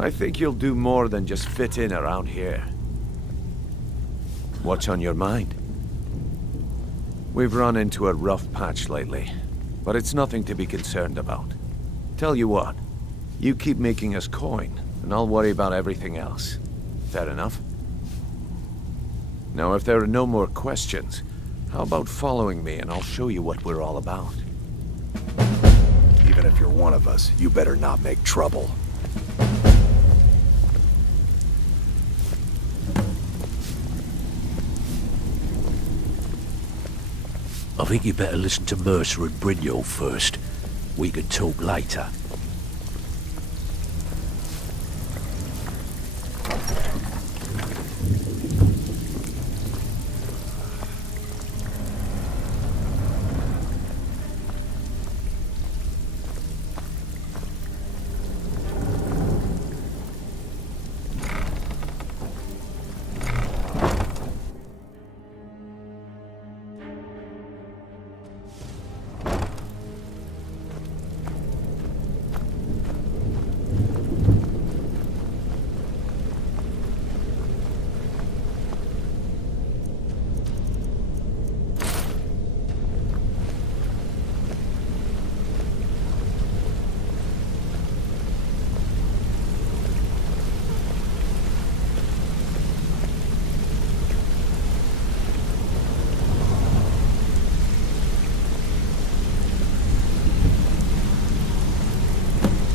I think you'll do more than just fit in around here. What's on your mind? We've run into a rough patch lately, but it's nothing to be concerned about. Tell you what, you keep making us coin, and I'll worry about everything else. Fair enough? Now, if there are no more questions, how about following me and I'll show you what we're all about? Even if you're one of us, you better not make trouble. I think you better listen to Mercer and Brynjolf first. We can talk later.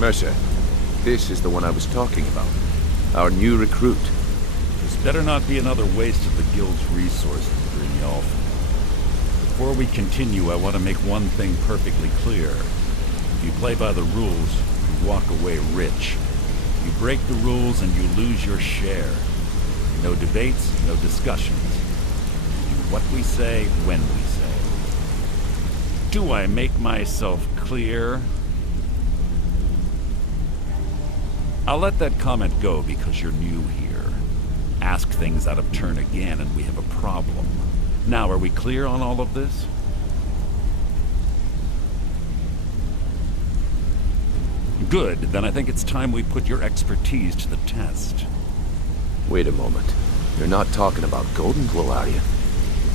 Mercer, this is the one I was talking about. Our new recruit. This better not be another waste of the Guild's resources, Brynjolf. Before we continue, I want to make one thing perfectly clear. If you play by the rules, you walk away rich. You break the rules and you lose your share. No debates, no discussions. We do what we say, when we say. Do I make myself clear? I'll let that comment go because you're new here. Ask things out of turn again and we have a problem. Now, are we clear on all of this? Good, then I think it's time we put your expertise to the test. Wait a moment. You're not talking about Golden Glow, are you?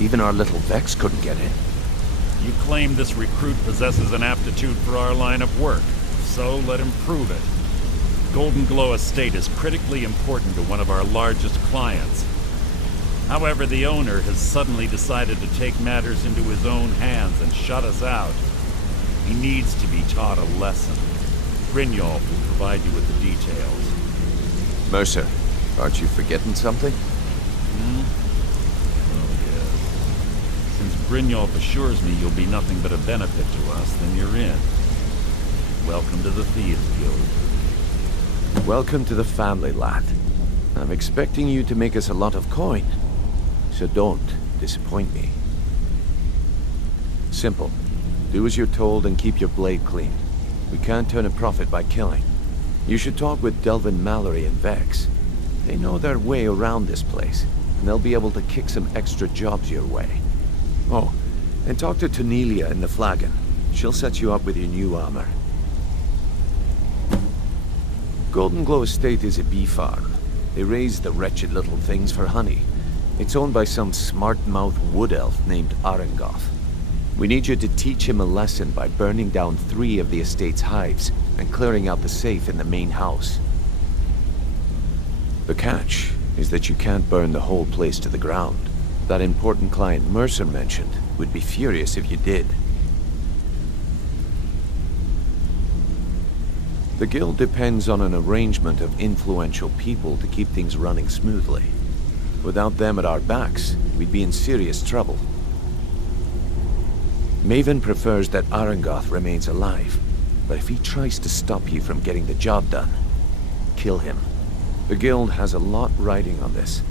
Even our little Vex couldn't get in. You claim this recruit possesses an aptitude for our line of work, so let him prove it. Golden Glow Estate is critically important to one of our largest clients. However, the owner has suddenly decided to take matters into his own hands and shut us out. He needs to be taught a lesson. Brynjolf will provide you with the details. Mercer, aren't you forgetting something? Oh, yes. Since Brynjolf assures me you'll be nothing but a benefit to us, then you're in. Welcome to the Thieves Guild. Welcome to the family, lad. I'm expecting you to make us a lot of coin, so don't disappoint me. Simple. Do as you're told and keep your blade clean. We can't turn a profit by killing. You should talk with Delvin Mallory and Vex. They know their way around this place, and they'll be able to kick some extra jobs your way. Oh, and talk to Tonelia in the Flagon. She'll set you up with your new armor. Golden Glow Estate is a bee farm. They raise the wretched little things for honey. It's owned by some smart-mouthed wood elf named Arengoth. We need you to teach him a lesson by burning down 3 of the estate's hives and clearing out the safe in the main house. The catch is that you can't burn the whole place to the ground. That important client Mercer mentioned would be furious if you did. The guild depends on an arrangement of influential people to keep things running smoothly. Without them at our backs, we'd be in serious trouble. Maven prefers that Arengoth remains alive, but if he tries to stop you from getting the job done, kill him. The guild has a lot riding on this.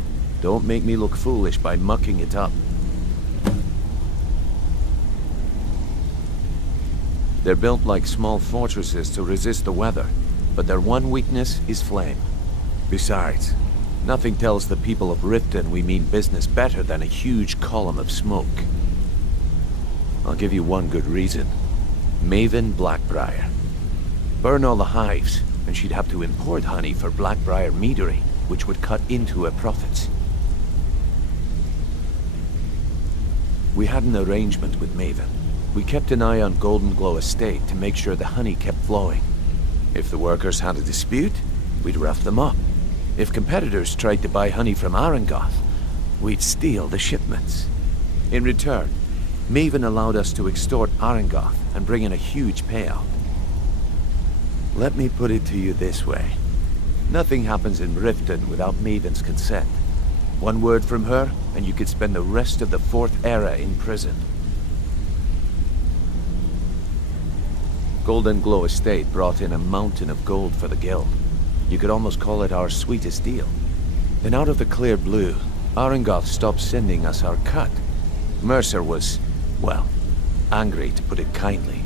Don't make me look foolish by mucking it up. They're built like small fortresses to resist the weather, but their one weakness is flame. Besides, nothing tells the people of Riften we mean business better than a huge column of smoke. I'll give you one good reason. Maven Blackbriar. Burn all the hives, and she'd have to import honey for Blackbriar meadery, which would cut into her profits. We had an arrangement with Maven. We kept an eye on Golden Glow Estate to make sure the honey kept flowing. If the workers had a dispute, we'd rough them up. If competitors tried to buy honey from Arangoth, we'd steal the shipments. In return, Maven allowed us to extort Arangoth and bring in a huge payout. Let me put it to you this way. Nothing happens in Riften without Maven's consent. One word from her, and you could spend the rest of the Fourth Era in prison. Golden Glow Estate brought in a mountain of gold for the guild. You could almost call it our sweetest deal. Then out of the clear blue, Arangoth stopped sending us our cut. Mercer was, well, angry to put it kindly.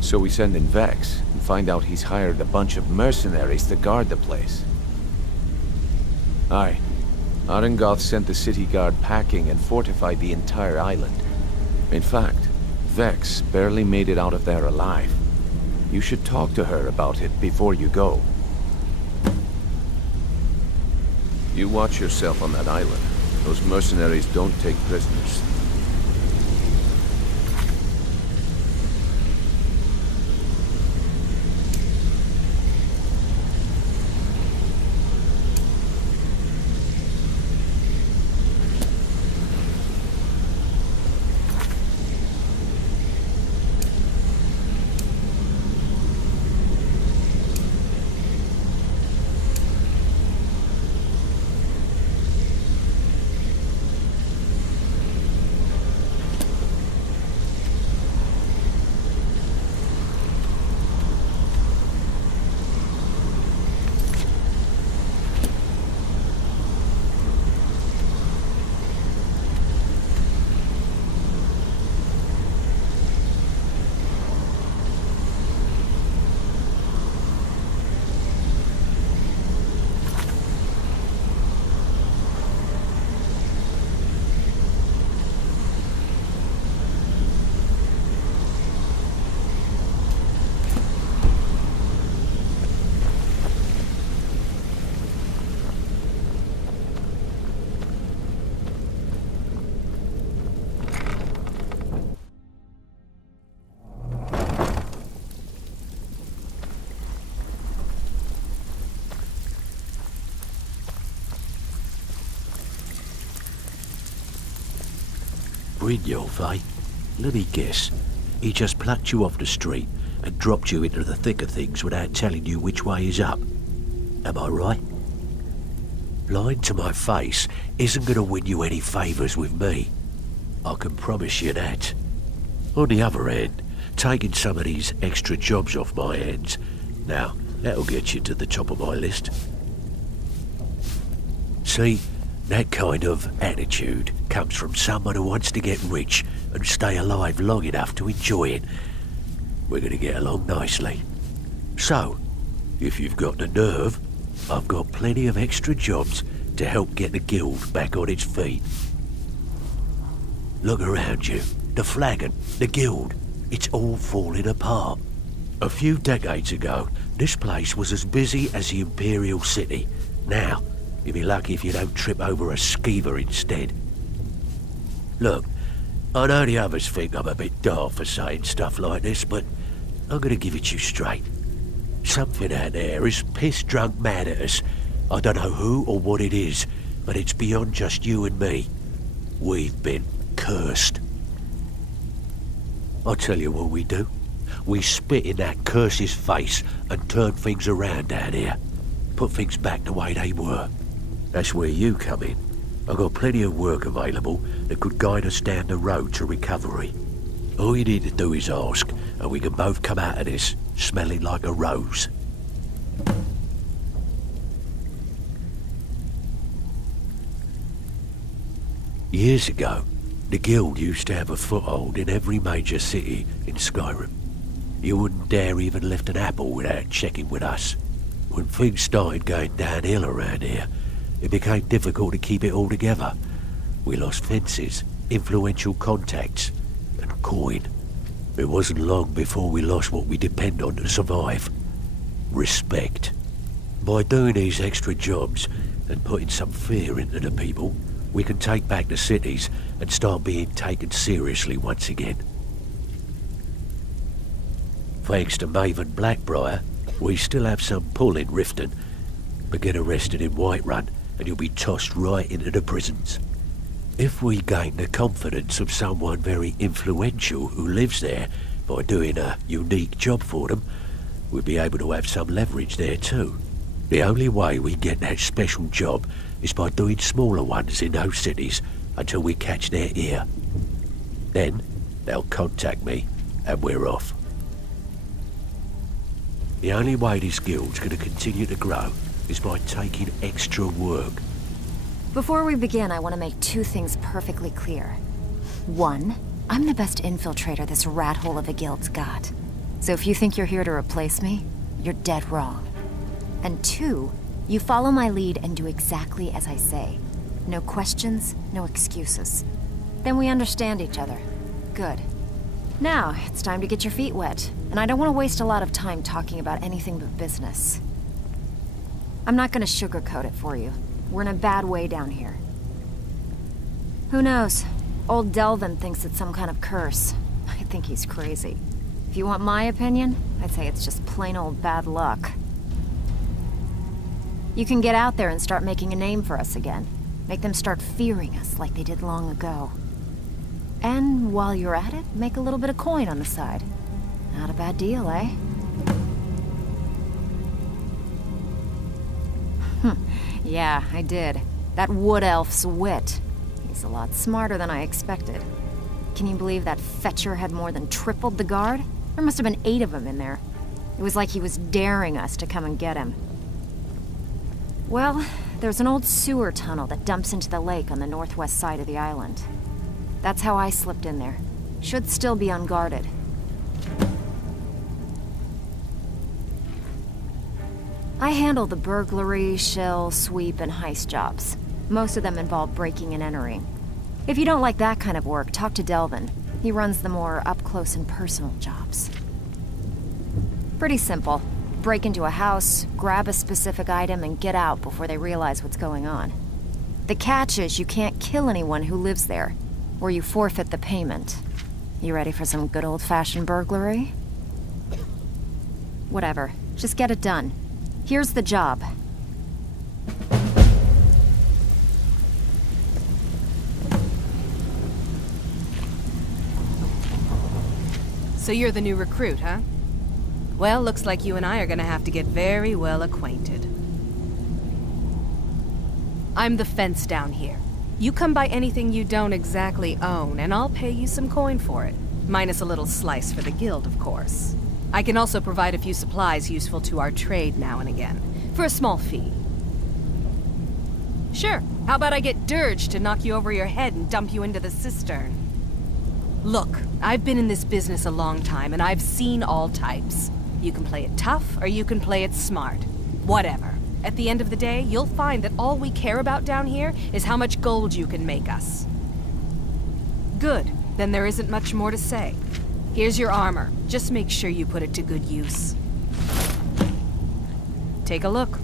So we send in Vex and find out he's hired a bunch of mercenaries to guard the place. Aye. Arangoth sent the city guard packing and fortified the entire island. In fact, Vex barely made it out of there alive. You should talk to her about it before you go. You watch yourself on that island. Those mercenaries don't take prisoners. Brynjolf, eh? Let me guess. He just plucked you off the street and dropped you into the thick of things without telling you which way is up. Am I right? Lying to my face isn't going to win you any favours with me. I can promise you that. On the other hand, taking some of these extra jobs off my hands, now, that'll get you to the top of my list. See, that kind of attitude comes from someone who wants to get rich and stay alive long enough to enjoy it. We're going to get along nicely. So, if you've got the nerve, I've got plenty of extra jobs to help get the guild back on its feet. Look around you. The flagon, the guild, it's all falling apart. A few decades ago, this place was as busy as the Imperial City. Now, you'll be lucky if you don't trip over a skeever instead. Look, I know the others think I'm a bit daft for saying stuff like this, but I'm gonna give it to you straight. Something out there is piss-drunk mad at us. I don't know who or what it is, but it's beyond just you and me. We've been cursed. I'll tell you what we do. We spit in that curse's face and turn things around down here. Put things back the way they were. That's where you come in. I've got plenty of work available that could guide us down the road to recovery. All you need to do is ask, and we can both come out of this smelling like a rose. Years ago, the guild used to have a foothold in every major city in Skyrim. You wouldn't dare even lift an apple without checking with us. When things started going downhill around here, it became difficult to keep it all together. We lost fences, influential contacts, and coin. It wasn't long before we lost what we depend on to survive. respect. By doing these extra jobs and putting some fear into the people, we can take back the cities and start being taken seriously once again. Thanks to Maven Blackbriar, we still have some pull in Riften, but get arrested in Whiterun and you'll be tossed right into the prisons. If we gain the confidence of someone very influential who lives there by doing a unique job for them, we'll be able to have some leverage there too. The only way we get that special job is by doing smaller ones in those cities until we catch their ear. Then they'll contact me and we're off. The only way this guild's going to continue to grow is by taking extra work. Before we begin, I want to make 2 things perfectly clear. 1, I'm the best infiltrator this rat hole of a guild's got. So if you think you're here to replace me, you're dead wrong. And 2, you follow my lead and do exactly as I say. No questions, no excuses. Then we understand each other. Good. Now, it's time to get your feet wet, and I don't want to waste a lot of time talking about anything but business. I'm not going to sugarcoat it for you. We're in a bad way down here. Who knows? Old Delvin thinks it's some kind of curse. I think he's crazy. If you want my opinion, I'd say it's just plain old bad luck. You can get out there and start making a name for us again. Make them start fearing us like they did long ago. And while you're at it, make a little bit of coin on the side. Not a bad deal, eh? Yeah, I did. That wood elf's wit. He's a lot smarter than I expected. Can you believe that fetcher had more than tripled the guard? There must have been 8 of them in there. It was like he was daring us to come and get him. Well, there's an old sewer tunnel that dumps into the lake on the northwest side of the island. That's how I slipped in there. Should still be unguarded. I handle the burglary, shill, sweep, and heist jobs. Most of them involve breaking and entering. If you don't like that kind of work, talk to Delvin. He runs the more up-close and personal jobs. Pretty simple. Break into a house, grab a specific item, and get out before they realize what's going on. The catch is you can't kill anyone who lives there, or you forfeit the payment. You ready for some good old-fashioned burglary? Whatever. Just get it done. Here's the job. So you're the new recruit, huh? Well, looks like you and I are gonna have to get very well acquainted. I'm the fence down here. You come by anything you don't exactly own, and I'll pay you some coin for it. Minus a little slice for the guild, of course. I can also provide a few supplies useful to our trade now and again, for a small fee. Sure, how about I get Dirge to knock you over your head and dump you into the cistern? Look, I've been in this business a long time, and I've seen all types. You can play it tough, or you can play it smart. Whatever. At the end of the day, you'll find that all we care about down here is how much gold you can make us. Good. Then there isn't much more to say. Here's your armor. Just make sure you put it to good use. Take a look.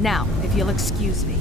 Now, if you'll excuse me,